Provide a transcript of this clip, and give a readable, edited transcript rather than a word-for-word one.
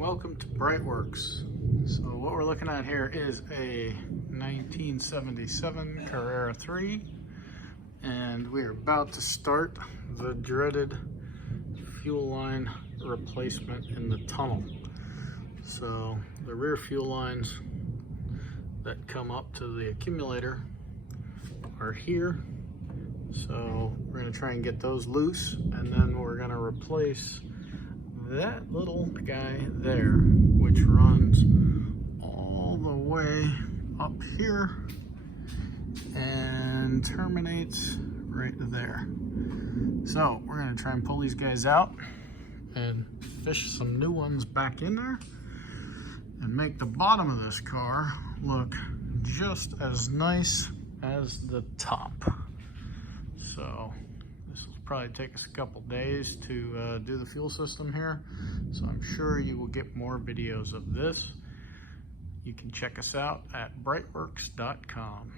Welcome to BreitWerks. So what we're looking at here is a 1977 Carrera 3, and we're about to start the dreaded fuel line replacement in the tunnel. So the rear fuel lines that come up to the accumulator are here. So we're going to try and get those loose, and then we're going to replace that little guy there, which runs all the way up here and terminates right there. So we're going to try and pull these guys out and fish some new ones back in there and make the bottom of this car look just as nice as the top. So this will probably take us a couple days to do the fuel system here. So I'm sure you will get more videos of this. You can check us out at breitwerks.com.